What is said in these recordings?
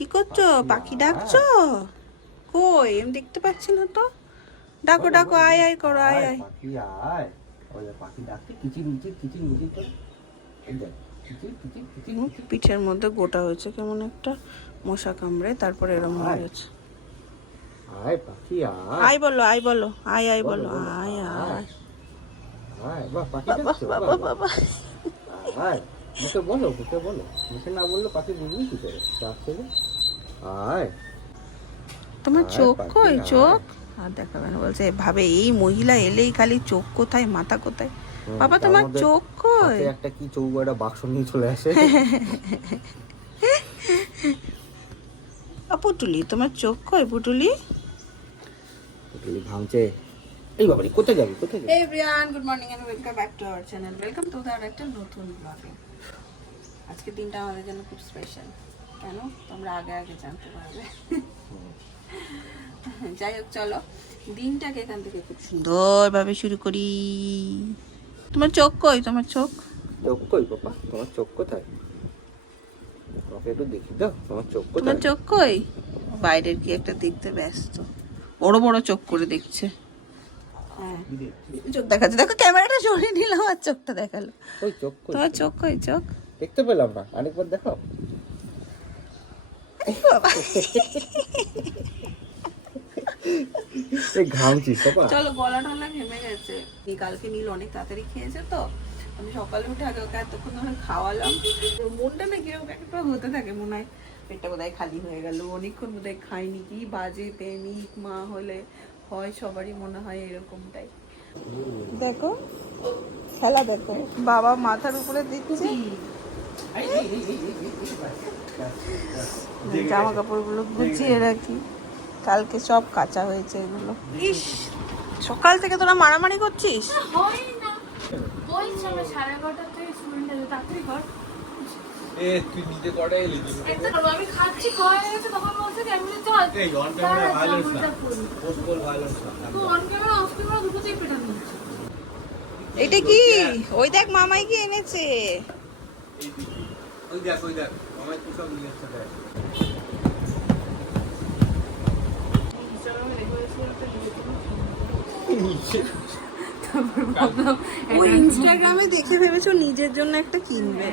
কি করছো? পাখি ডাকছো? কই আমি দেখতে পাচ্ছি না তো। ডাকো ডাকো, আয় আয় করো, আয় আয়। পাখি আয়। ওই পাখি ডাকতে কিচির মিচির করে। এই দেখ কিচির কিচির কিচির কিচির। পিঠের মধ্যে গোটা হয়েছে কেমন একটা মশা কামড়ে, তারপরে এরম হয়ে গেছে। আয় পাখি আয়। আয় বলো, আয় বলো, আয় আয় বলো, আয় আয়। আয় বাহ, পাখি বাবা ডাকছো বাবা বাবা। আয়। মুখে বলো, মুখে বলো। মুখে না বললে পাখি বুঝবি কি করে ডাকছে যে? আয়। তোমার আয় চোখ পাখি কই? আয়। চোখ আর দেখাবে না বলছে। ভাবে এই মহিলা এলেই খালি চোখ কোথায়, মাথা কোথায়। বাবা তার তোমার মধ্যে চোখ কই? হাতে একটা কি চৌবাটা বাক্স নিয়ে চলে আসে। পুটুলি তোমার চোখ কই? পুটুলি পুটুলি ভাঙছে। এই বাবারে, কোথায় যাবি কোথায় যাবি? Hey everyone, good morning and welcome back to our channel. Welcome to the একটা নতুন ব্লগে। আজকের দিনটা আমাদের জন্য খুব স্পেশাল। কেন তোমরা আগে আগে জানতে পারবে। যাই হোক, চলো দিনটাকে এখান থেকে খুব সুন্দরভাবে শুরু করি। তোমার চোখ কই? তোমার চোখ চোখ কই বাবা? তোমার চোখ কোথায়? আমাকে একটু দেখি দাও, তোমার চোখ তোমার কোথায়? চোখ কই? বাইরের কি একটা দেখতে ব্যস্ত, বড় বড় চোখ করে দেখছে। হ্যাঁ চোখ দেখাচ্ছে, দেখো ক্যামেরাটা সরিয়ে নিলাম আর চোখটা দেখালো। ওই চোখ কই? তোমার চোখ কই? চোখ দেখতে পেলাম না, আরেকবার দেখাও। এই ঘামছিস বাবা। চলো, গলা টলা ঘেমে গেছে। কালকে নীল অনেক তাড়াতাড়ি খেয়েছে তো আমি সকালে উঠে আগে ওকে এতক্ষণ ধরে খাওয়ালাম। মনটা না কিরকম একটা হতে থাকে, মনে হয় পেটটা বোধহয় খালি হয়ে গেল, অনেকক্ষণ বোধহয় খাইনি। কি বাজে প্রেমিক মা হলে হয়, সবারই মনে হয় এরকমটাই। দেখো খেলা, দেখো বাবা মাথার উপরে দিচ্ছে। জামা কাপড়গুলো গুছিয়ে রাখি, কালকে সব কাঁচা হয়েছে এগুলো। ইস, সকাল থেকে তোরা মারামারি করছিস? তুই নিজে করে এলি আমি খাচ্ছি, খাওয়া হয়ে গেছে, তখন বলছে যে আমি চল এই অন ক্যামেরা ভায়োলেন্স না, পোস্টবল ভায়োলেন্স না। তো অন ক্যামেরা অফ ক্যামেরা দুটোতেই পেটানো হচ্ছে। এটা কি? ওই দেখ মামাই কি এনেছে। ওই দেখ আমার কি সব নিয়ে আসছে দেখ। ও ইনস্টাগ্রামে দেখে ভেবেছো নিজের জন্য একটা কিনবে।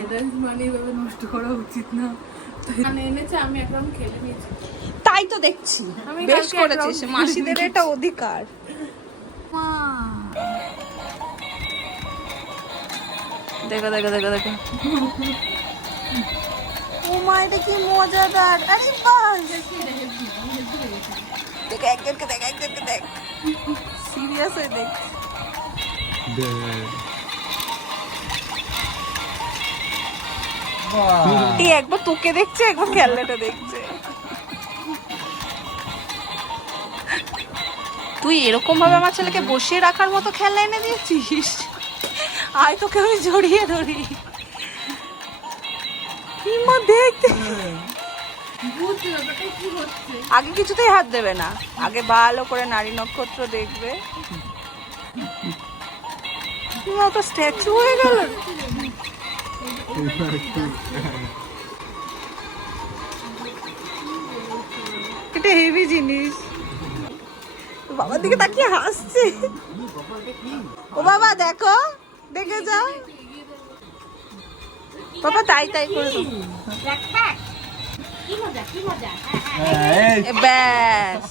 মানে এভাবে নষ্ট করা উচিত না। মানে এনেছে, আমি একদম খেলে নিয়েছি। তাই তো দেখছি, আমি বেশ কালকে করেছিস, একদম মাসিদের এটা অধিকার। দেখো দেখো দেখো দেখো, ও মা এটা কি মজাদার। আরে বাস, দেখ একজনকে দেখ, একজনকে দেখ, সিরিয়াস হয়ে দেখ। এই একবার তোকে দেখছে, একবার খেলনাটা দেখছে। তুই এরকম ভাবে আমার ছেলেকে বসিয়ে রাখার মতো খেলনা এনে দিয়েছিস। আয় তোকে আমি জড়িয়ে ধরি। মা দেখতে, আগে কিছুতেই হাত দেবে না, আগে ভালো করে নারী নক্ষত্র দেখবে। তো স্ট্যাচু হয়ে গেল। এটা হেভি জিনিস। বাবার দিকে তাকিয়ে হাসছে। ও বাবা দেখো, দেখে যাও বাবা, তাই তাই করে দাও। ব্যাস,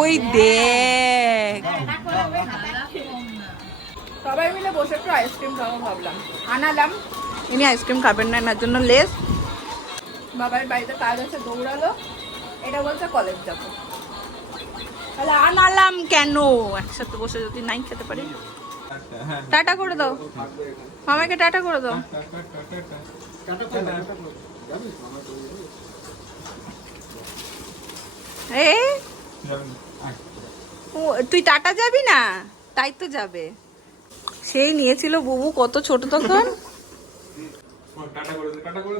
ওই দেখ, সবাই মিলে বসে একটু আইসক্রিম খাবো ভাবলাম, আনালাম। ইনি আইসক্রিম খাবেন না, এনার জন্য লেস। বাবার বাড়িতে কাজ আছে, দৌড়ালো। এটা বলছে কলেজ যাবো, তাহলে আনালাম কেন? একসাথে বসে যদি নাই খেতে পারি। টাটা করে দাও মামাকে, টাটা করে দাও। এ তুই টাটা যাবি না? তাই তো যাবে। সেই নিয়েছিল বুবু কত ছোট তখন।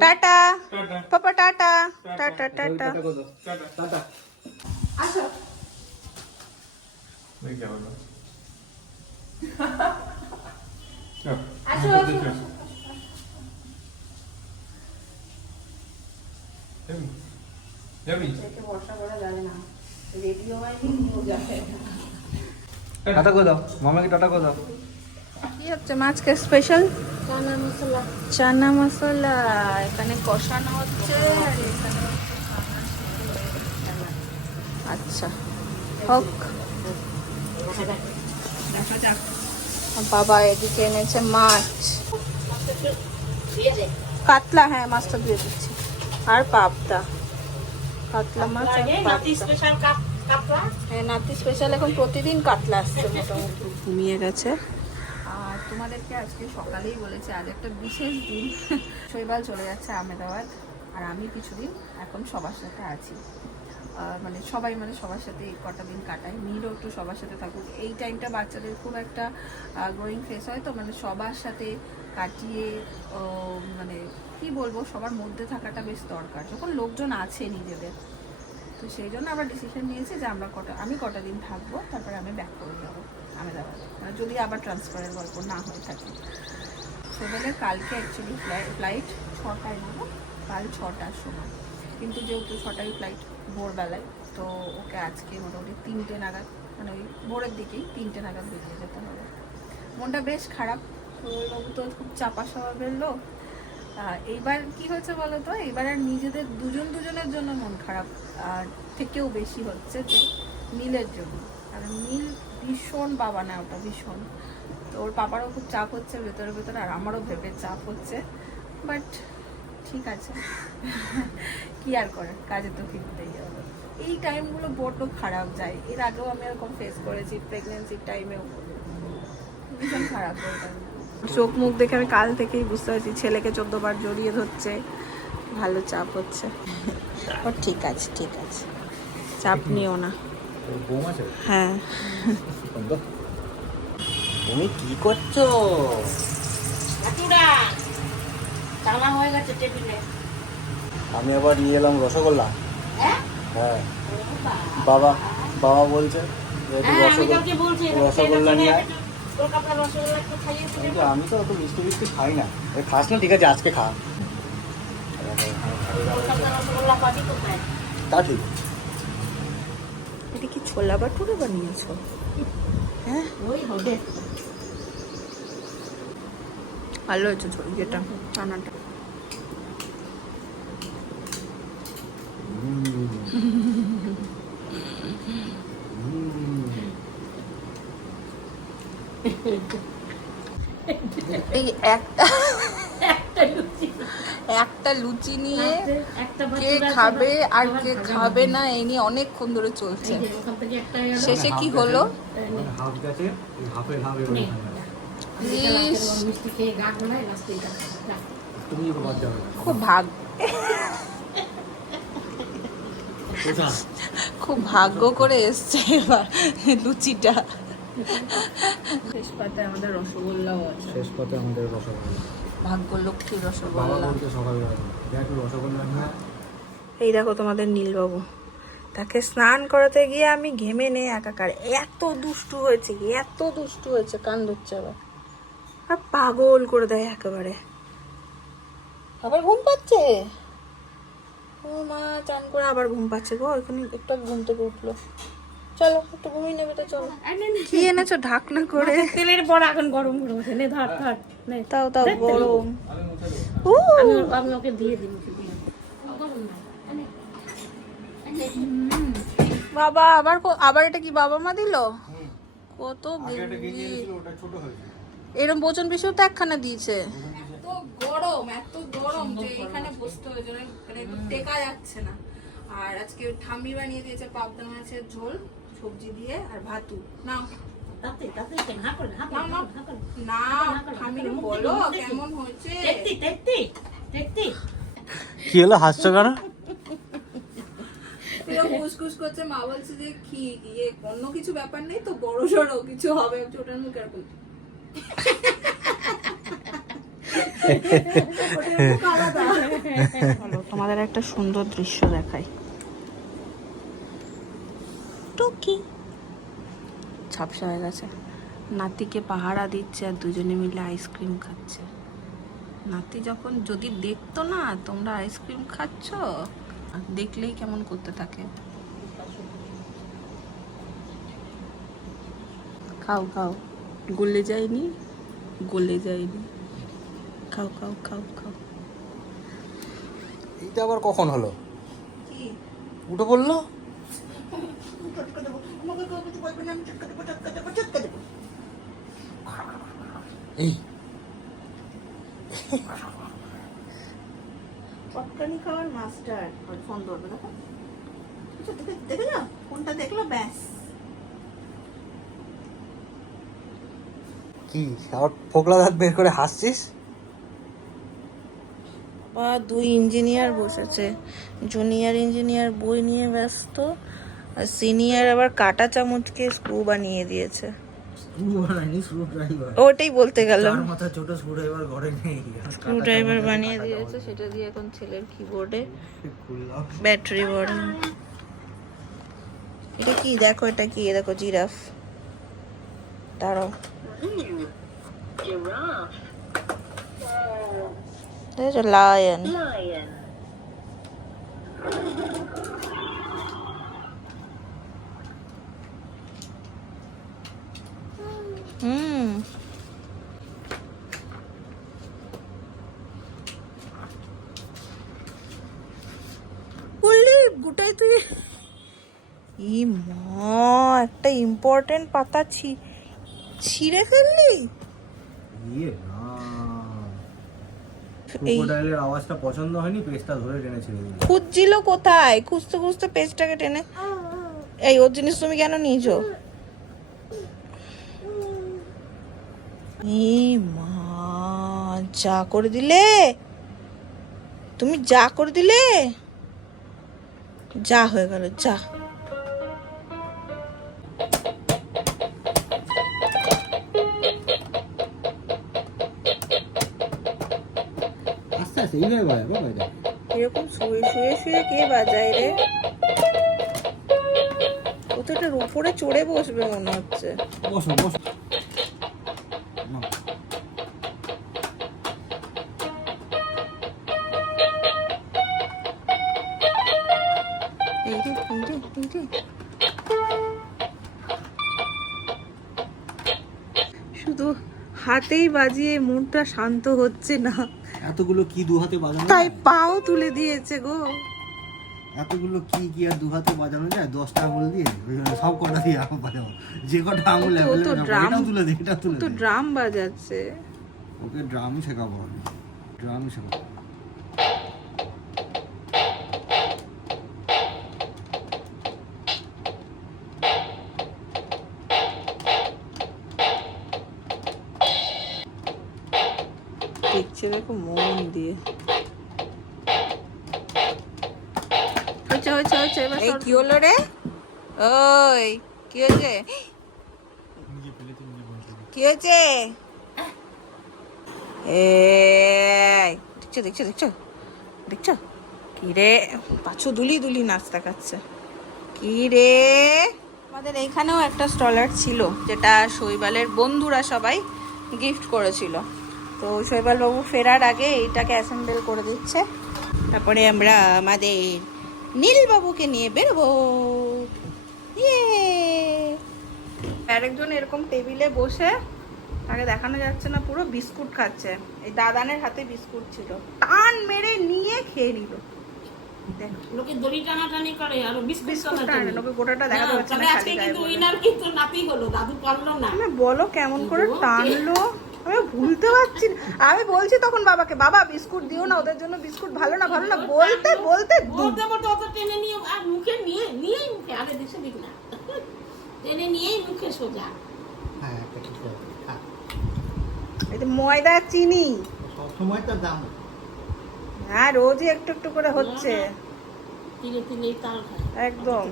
টাটা পাপা, টাটা টাটা টাটা। আসো আসো। যাবি একে ভরসা করা যাবে না, রেডিও হয়নি নিয়েও যাবে না। টাটা করে দাও মামাকে, টাটা করে দাও। কি হচ্ছে মাছকে স্পেশাল চানা মশলা। চানা মশলা এখানে কষানো হচ্ছে আর এখানে আচ্ছা হোক। বাবা এদিকে এনেছে মাছ, কাতলা, হ্যাঁ মাছটা দিয়ে দিচ্ছি, আর পাবদা, কাতলা মাছ আর পাবদা। হ্যাঁ নাতি স্পেশাল, এখন প্রতিদিন কাতলা আসছে মোটামুটি। ঘুমিয়ে গেছে। আর তোমাদেরকে আজকে সকালেই বলেছে আজ একটা বিশেষ দিন, শৈবাল চলে যাচ্ছে আহমেদাবাদ, আর আমি কিছুদিন এখন সবার সাথে আছি। মানে সবার সাথে এই কটা দিন কাটাই, নীলও একটু সবার সাথে থাকুক। এই টাইমটা বাচ্চাদের খুব একটা গ্রোয়িং ফেস হয়, তো মানে সবার সাথে কাটিয়ে মানে কি বলবো, সবার মধ্যে থাকাটা বেশ দরকার যখন লোকজন আছে নিজেদের। তো সেই জন্য আমরা ডিসিশন নিয়েছি যে আমি কটা দিন থাকবো, তারপরে আমি ব্যাক করে যাবো আহমেদাবাদে, মানে যদি আবার ট্রান্সফারের গল্প না হয়ে থাকে। সেখানে কালকে অ্যাকচুয়ালি ফ্লাইট 6টায় নেবো, কাল 6টার সময়, কিন্তু যেহেতু 6টায় ফ্লাইট ভোরবেলায়, তো ওকে আজকে মোটামুটি 3টে নাগাদ, মানে ওই ভোরের দিকেই 3টে নাগাদ বেরিয়ে যেতে হবে। মনটা বেশ খারাপ, বাবু তো খুব চাপা স্বভাবের লোক। এইবার কি হয়েছে বলো তো, এইবার আর নিজেদের দুজনের জন্য মন খারাপ থেকেও বেশি হচ্ছে যে নীলের জন্য। কারণ নীল ভীষণ বাবা না, ওটা ভীষণ, তো ওর পাপারও খুব চাপ হচ্ছে ভেতরে, আর আমারও ভেবে চাপ হচ্ছে। বাট ঠিক আছে, কি আর করার, কাজে তো ফিরতেই হবে। এই টাইমগুলো বড্ড খারাপ যায়, এর আগেও আমি এরকম ফেস করেছি, প্রেগনেন্সির টাইমেও ভীষণ খারাপ যায়। চোখ মুখ দেখে আমি কাল থেকেই বুঝতে পারছি ছেলেকে 14 বার জড়িয়ে ধরছে, ভালো চাপ হচ্ছে। ও ঠিক আছে, চাপ নিও না। হ্যাঁ তুমি কি করছো? চানা হয়ে গেছে টেবিলে। আমি আবার নিয়ে এলাম রসগোল্লা। হ্যাঁ বাবা বলছে যে একটু রসগোল্লা নিয়ে আয়। কিন্তু আমি তো অত মিষ্টি খাই না। খাস না, ঠিক আছে আজকে খা। তা ঠিক। এটা কি ছোলা বাটুরে বানিয়েছো? হ্যাঁ ওই হবে। ভালো হয়েছে যেটা চানাটা। এই একটা লুচি নিয়ে কে খাবে আর কে খাবে না এই নিয়ে অনেকক্ষণ ধরে চলছে। শেষে কি হলো? খুব ভাগ্য করে এসছে এবার লুচিটা। শেষ পাতে আমাদের রসগোল্লাও আছে। ভাগ্য লক্ষ্মী রসগোল্লা। এই দেখো তোমাদের নীলবাবু, তাকে স্নান করাতে গিয়ে আমি ঘেমে নেই একাকার। এত দুষ্টু হয়েছে কান ধরছে আবার, আর পাগল করে দেয় একেবারে। আবার ঘুম পাচ্ছে, ও মা চান করে আবার ঘুম পাচ্ছে গো। এখানে একটু ঘুম থেকে উঠলো। চলো একটু ঘুমিয়ে নেবে তো, চলো। কি এনেছো ঢাকনা করে? তেলের বড়া এখন গরম আছে, নে ধর নে। তাও গরম। আমি ওকে দিয়ে দিই। বাবা আবার এটা কি বাবা মা দিল? কত এরকম বোচন পিসেও তো একখানা দিয়েছে। এত গরম যে এখানে বসতে হয়েছে, মানে টেকা যাচ্ছে না। আর আজকে ঠাম্মি বানিয়ে দিয়েছে পাবদা মাছের ঝোল সবজি দিয়ে আর ভাতু। নাও না ঠাম্মি বলো কেমন হয়েছে। কি হলো, হাসছো কেন? কুসকুস করছে, মা বলছে যে কি অন্য কিছু ব্যাপার নেই তো, বড় সড়ো কিছু হবে। ওটার মুখ এরকম তোমাদের একটা সুন্দর দৃশ্য দেখাই। টুকি ঝাপসা হয়ে গেছে, নাতিকে পাহারা দিচ্ছে আর দুজনে মিলে আইসক্রিম খাচ্ছে। নাতি যখন যদি দেখতো না তোমরা আইসক্রিম খাচ্ছ, দেখলেই কেমন করতে থাকে। খাও খাও, গলে যায়নি, গলে যায়নি, খাও খাও খাও খাও। এইটা আবার কখন হলো? উঠে পড়লো। এই পটকানি খাওয়ার মাস্টার। ফোন ধরবে, দেখো দেখে যাও, ফোনটা দেখলো ব্যাস। কি আবার ফোকলা দাঁত বের করে হাসছিস? দুই ইঞ্জিনিয়ার বসেছে, জুনিয়র ইঞ্জিনিয়ার বই নিয়ে ব্যস্ত, আর সিনিয়র আবার কাঁটা চামচকে স্ক্রু বানিয়ে দিয়েছে। ওটাই বলতে গেলাম, ছোট স্ক্রু ড্রাইভার ঘরে নেই, স্ক্রু ড্রাইভার বানিয়ে দিয়েছে, সেটা দিয়ে এখন ছেলের কিবোর্ডে ব্যাটারি ভরে। এটা কি দেখো, এটা কি, দেখো জিরাফ। দাঁড়াও, দেখো লায়ন। হুম, বললি গোটাই তুই। ই মা, একটা ইম্পর্টেন্ট পাতা ছিঁড়ে ফেললি। ইয়ে না, ক্রোকোডাইলের আওয়াজটা পছন্দ হয়নি, পেজটা ধরে টেনে ছেড়ে দিল। খুঁজছিল কোথায়, খুঁজতে খুঁজতে পেজটাকে টেনে। এই ওর জিনিস তুমি কেন নিয়েছো? ই মা, যা করে দিলে তুমি, যা করে দিলে, যা হয়ে গেল, যা। আস্তে আস্তে এইভাবে বাজাবো, বাজা। এরকম শুয়ে শুয়ে শুয়ে কে বাজায় রে? ও তো এটার উপরে চড়ে বসবে মনে হচ্ছে। বসো বসো। না, এই রে, এই রে, এই রে। শুধু হাতেই বাজিয়ে মনটা শান্ত হচ্ছে না, এতগুলো কি দু হাতে বাজানো তাই যায়? পাও তুলে দিয়েছে গো। এতগুলো কি আর দু হাতে বাজানো যায়? 10টা আঙুল দিয়ে ওই জন্য সব কটা দিয়ে আঙুল বাজাবো, যে কটা আঙুল ও তো ড্রাম, এটাও তুলে দে, এটা ও তুলে তো দে। ড্রাম বাজাচ্ছে। ওকে ড্রামই শেখাবো আমি, ড্রামই শেখাবো। দেখছে দেখো মন দিয়ে। হয়েছে হয়েছে হয়েছে, এবার কি হলো রে? ওই কি হয়েছে, কি হয়েছে? এই দেখছো দেখছো দেখছো দেখছো, কি রে পাঁচু দুলি দুলি নাচ দেখাচ্ছে, কি রে? আমাদের এইখানেও একটা স্টলার ছিল, যেটা শৈবালের বন্ধুরা সবাই গিফট করেছিল। তো শৈবাল বাবু ফেরার আগে এইটাকে অ্যাসেম্বল করে দিচ্ছে, তারপরে আমরা আমাদের নীল বাবুকে নিয়ে বেরোবো। ইয়ে, আরেকজন এরকম টেবিলে বসে, তাকে দেখানো যাচ্ছে না, পুরো বিস্কুট খাচ্ছে। এই দাদানের হাতে বিস্কুট ছিল, টান মেরে নিয়ে খেয়ে নিল। লোকে দড়ি টানাটানি করে আর বিস্কুট টানাটানি। ওকে গোটাটা দেখাতে পারছে না, খালি গায়ে কিন্তু বলে। উইনার কিন্তু নাতি হলো, দাদু পারলো না। না বলো কেমন করে টানলো, আমি ভুলতে পারছি না। আমি বলছি তখন বাবাকে, বাবা বিস্কুট দিও না, ওদের জন্য বিস্কুট ভালো না ভালো না, বলতে বলতে বলতে বলতে অত টেনে নিয়ে আর মুখে নিয়েই মুখে, আগে দেশে দিক না, টেনে নিয়েই মুখে সোজা। হ্যাঁ, একটা কিছু আছে। হ্যাঁ, এই যে ময়দা চিনি, সবসময় তো দাম। হ্যাঁ রোজই একটু একটু করে হচ্ছে, তিলে তিলেই তাল খায় একদম।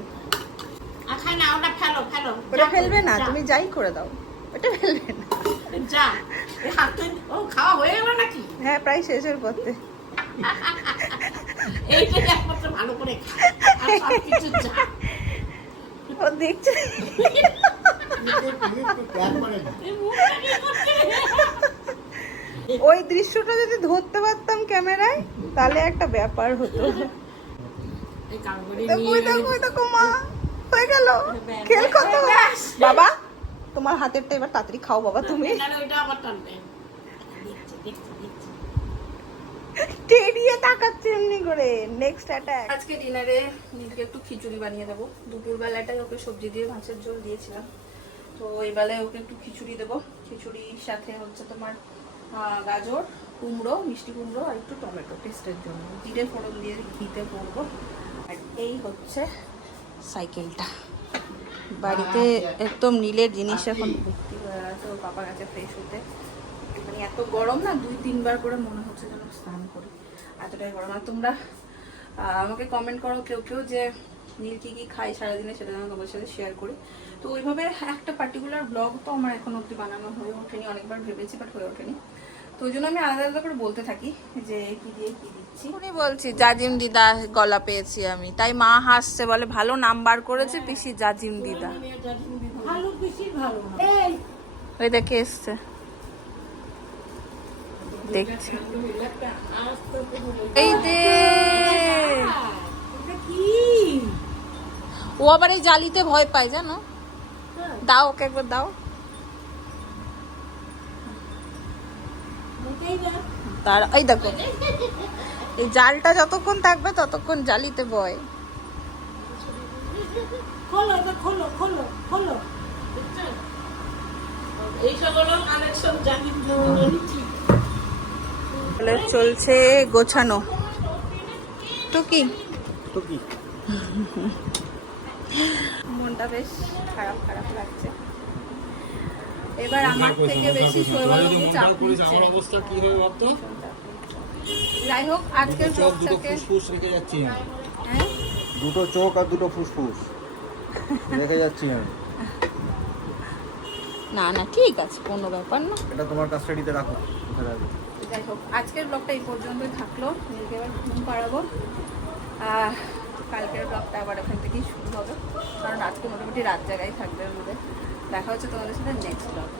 আর খায় না, ওটা ফেলো ফেলো, ওটা ফেলবে না, তুমি যাই করে দাও, ওটা ফেলবে না। যা এই হাতে, ও খাওয়া হয়ে গেল নাকি? হ্যাঁ প্রায় শেষের পথে। এইটা একমাত্র ভালো করে খা, আর সব কিছু যা। ও দেখছে, এই মুখটা কি করছে? ওই দৃশ্যটা যদি ধরতে পারতাম ক্যামেরায়, তাহলে একটা ব্যাপার হতো। এই কাগড়ে দেখো নিয়ে দেখো দেখো মা হয়ে গেল খেল কত বাবা তোমার হাতেরটা এবার তাড়াতাড়ি খাও বাবা তুমি ওইটা আবার টানবে দেখছি দেখছি দেখছি টেরিয়ে তাকাচ্ছে এমনি করে নেক্সট অ্যাটাক আজকে ডিনারে নীলকে একটু খিচুড়ি বানিয়ে দেবো। দুপুরবেলাটাই ওকে সবজি দিয়ে মাছের ঝোল দিয়েছিলাম, তো এই বেলায় ওকে একটু খিচুড়ি দেবো। খিচুড়ির সাথে হচ্ছে তোমার গাজর, কুমড়ো, মিষ্টি কুমড়ো আর একটু টমেটো টেস্টের জন্য জিরে ফোড়ন দিয়ে ঘিতে করবো। আর এই হচ্ছে সাইকেলটা, বাড়িতে একদম নীলের জিনিস এখন ভর্তি হয়ে আছে। ওর পাপা গেছে ফ্রেশ হতে, মানে এত গরম না 2-3 বার করে মনে হচ্ছে যেন স্নান করি, এতটাই গরম। আর তোমরা আমাকে কমেন্ট করো কেউ কেউ যে নীল কী কী খাই সারাদিনে, সেটা আমি তোমাদের সাথে শেয়ার করি। তো ওইভাবে একটা পার্টিকুলার ব্লগ তো আমার এখন অবধি বানানো হয়ে ওঠেনি, অনেকবার ভেবেছি বাট হয়ে ওঠেনি। তো ওই জন্য আমি আলাদা আলাদা করে বলতে থাকি যে কি দিয়ে কি দিচ্ছি। উনি বলছি জাজিম দিদা গলা পেয়েছি আমি, তাই মা হাসছে বলে ভালো নাম্বার করেছে পিসি জাজিম দিদা। ভালো বেশি ভালো না এই ওই দেখে এসছে দেখছি আজ তো এই যে এটা কি ও আবার এই জালিতে ভয় পায় জানো। দাও ওকে একবার দাও। মোটেই না তার এই দেখো এই জালটা যতক্ষণ থাকবে ততক্ষণ জালিতে ভয়। খোলো এটা খোলো খোলো খোলো বুঝছেন? এই সকল কানেকশন জানির জন্য নিচ্ছি চলছে গোছানো টুকি তো কি মনটা বেশ খারাপ খারাপ লাগছে। এবার আমার থেকে বেশি শৈবালবাবু চাপ নিচ্ছে। অবস্থা কি হবে ভাবতো? যাই হোক আজকের ব্লগটাকে ফুসফুস রেখে যাচ্ছি আমি, হ্যাঁ দুটো চোখ আর দুটো ফুসফুস রেখে যাচ্ছি আমি। না না ঠিক আছে কোনো ব্যাপার না। এটা তোমার কাস্টাডিতে রাখো। যাই হোক আজকের ব্লগটা এই পর্যন্তই থাকলো। নীলকে এবার ঘুম পাড়াবো। কালকের ব্লগটা আবার এখান থেকেই শুরু হবে, কারণ আজকে মোটামুটি রাত জায়গায় থাকবে বলে। দেখা হচ্ছে তোমাদের সাথে নেক্সট ব্লগ।